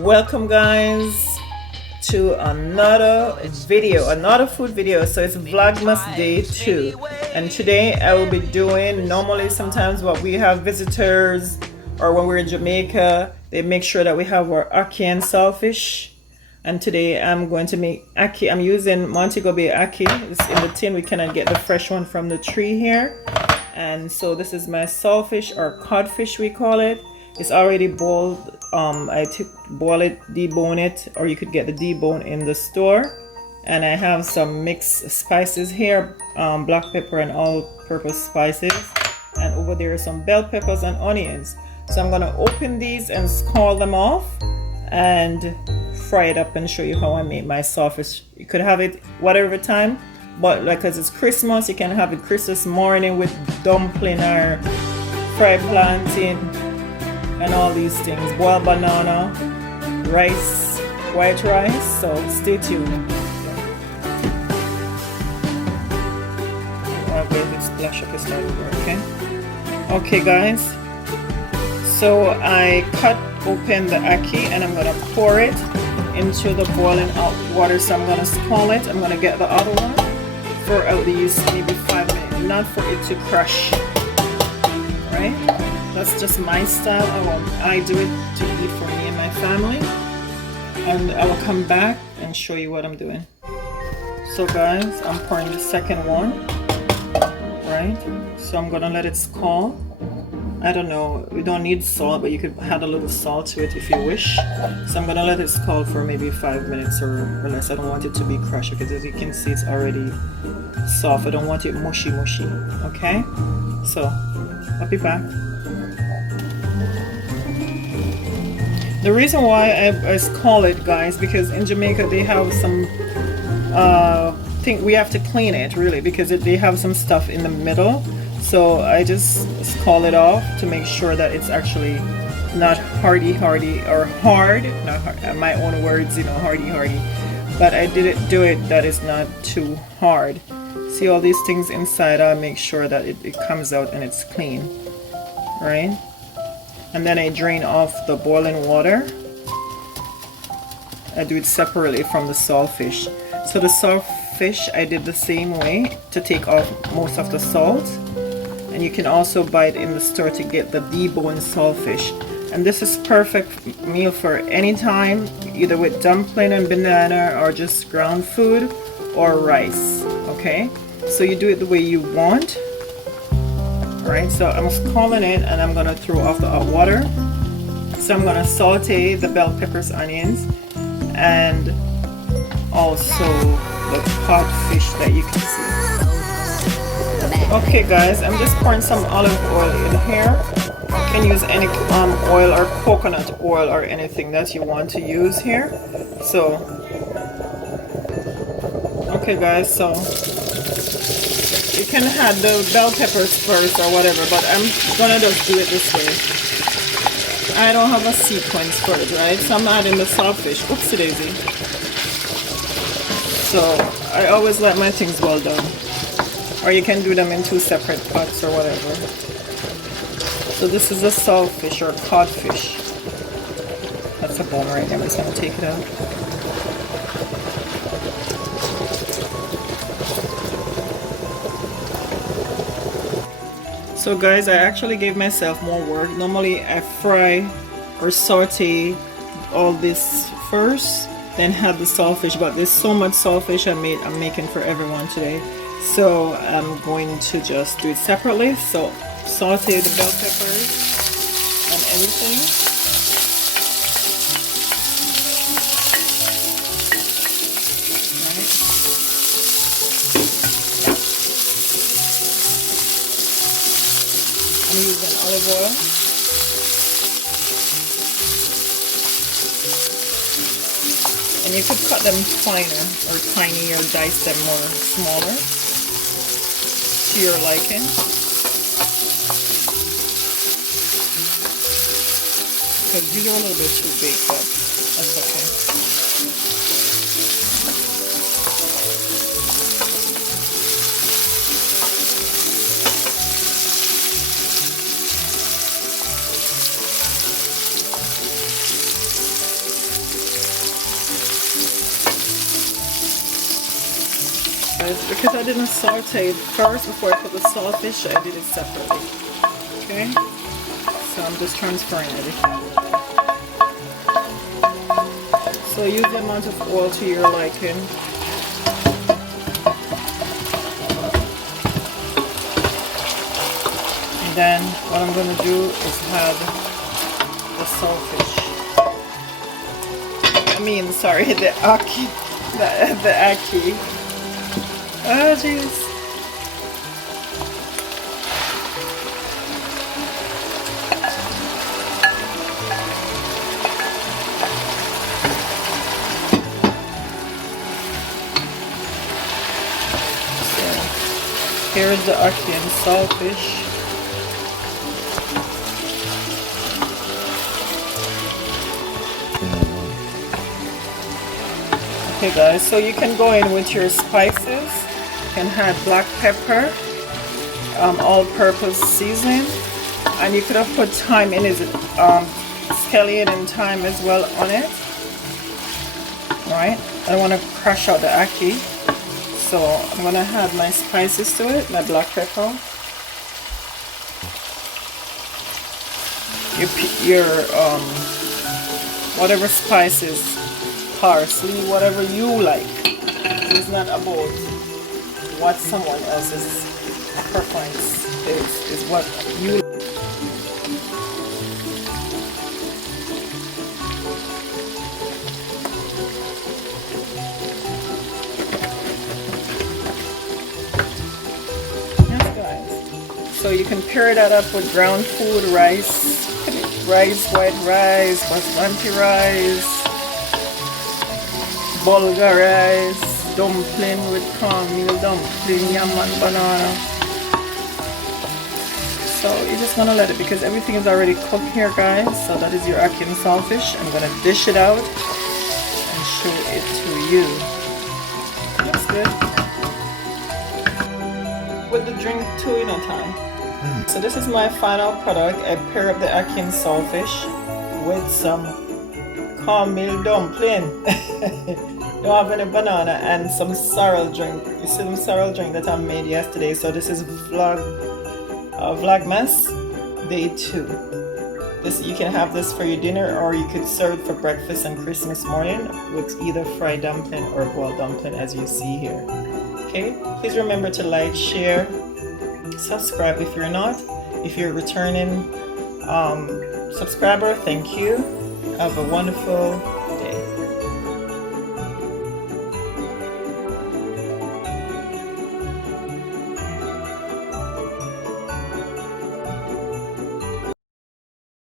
Welcome guys to another food video. So it's Vlogmas Day 2, and today I will be doing, normally sometimes what we have visitors or when we're in Jamaica, they make sure that we have our ackee and saltfish. And today I'm going to make ackee. I'm using Montego Bay ackee. It's in the tin. We cannot get the fresh one from the tree here. And so this is my saltfish, or codfish we call it. It's already boiled. I boil it, debone it, or you could get the debone in the store. And I have some mixed spices here, black pepper and all-purpose spices. And over there are some bell peppers and onions. So I'm gonna open these and scald them off and fry it up and show you how I make my saltfish. You could have it whatever time, but like as it's Christmas, you can have it Christmas morning with dumpling or fried plantain and all these things, boiled banana, rice, white rice. So stay tuned. I'll get this splash up start over, okay? Okay guys, so I cut open the ackee and I'm gonna pour it into the boiling hot water. So I'm gonna scald it. I'm gonna get the other one for at least maybe 5 minutes, not for it to crush, right? That's just my style. I do it to eat for me and my family, and I will come back and show you what I'm doing. So guys, I'm pouring the second one, right? So I'm gonna let it scald. I don't know, we don't need salt, but you could add a little salt to it if you wish. So I'm gonna let it scald for maybe 5 minutes or less. I don't want it to be crushed because as you can see it's already soft. I don't want it mushy, okay? So I'll be back. The reason why I scald it, guys, because in Jamaica they have some thing we have to clean it really, because they have some stuff in the middle. So I just scald it off to make sure that it's actually not hardy or hard. Not hard, my own words, you know, hardy. But I did do it that it's not too hard. See all these things inside? I'll make sure that it comes out and it's clean, right? And then I drain off the boiling water. I do it separately from the saltfish. So the saltfish I did the same way to take off most of the salt. And you can also buy it in the store to get the deboned saltfish. And this is perfect meal for any time, either with dumpling and banana or just ground food or rice, okay? So you do it the way you want. Alright, so I'm scalding it and I'm gonna throw off the hot water. So I'm gonna saute the bell peppers, onions, and also the codfish that you can see. Okay guys, I'm just pouring some olive oil in here. You can use any oil or coconut oil or anything that you want to use here. So, okay guys, so you can add the bell peppers first or whatever, but I'm gonna just do it this way. I don't have a sequence for it, right? So I'm adding the saltfish. Oopsie daisy. So I always like my things well done. Or you can do them in 2 separate pots or whatever. So this is a saltfish or codfish. That's a bone right there. I'm just gonna take it out. So guys, I actually gave myself more work. Normally I fry or saute all this first, then have the saltfish, but there's so much saltfish I'm making for everyone today. So I'm going to just do it separately. So saute the bell peppers and everything. Right. I'm using olive oil. And you could cut them finer or tiny or dice them more smaller to your liking. Because these are a little bit too big, but that's okay. guys, because I didn't saute it first before I put the saltfish, I did it separately. Okay, so I'm just transferring it. So use the amount of oil to your liking. And then what I'm going to do is add the saltfish. Sorry, the ackee. The ackee. Oh jeez. So here's the ackee and saltfish. Okay guys, so you can go in with your spices. You can add black pepper, all-purpose seasoning, and you could have put thyme in it, scallion and thyme as well on it. Alright, I want to crush out the ackee, so I'm going to add my spices to it, my black pepper, your whatever spices, parsley, whatever you like. It's not about what someone else's preference is. It's what you like. Yes guys. So you can pair that up with ground food, rice, white rice, basmati rice, bulgur rice, dumpling with cornmeal dumpling, yam and banana. So you just want to let it, because everything is already cooked here guys. So that is your ackee and saltfish. I'm going to dish it out and show it to you. Looks good. With the drink too, you know, time. So this is my final product. I pair up the ackee and saltfish with some cornmeal dumpling. Don't have any banana and some sorrel drink. You see some sorrel drink that I made yesterday. So this is VLOGMAS Day 2. This, you can have this for your dinner, or you could serve it for breakfast and Christmas morning with either fried dumpling or boiled dumpling, as you see here. Okay, please remember to like, share, subscribe if you're not. If you're a returning subscriber, thank you. Have a wonderful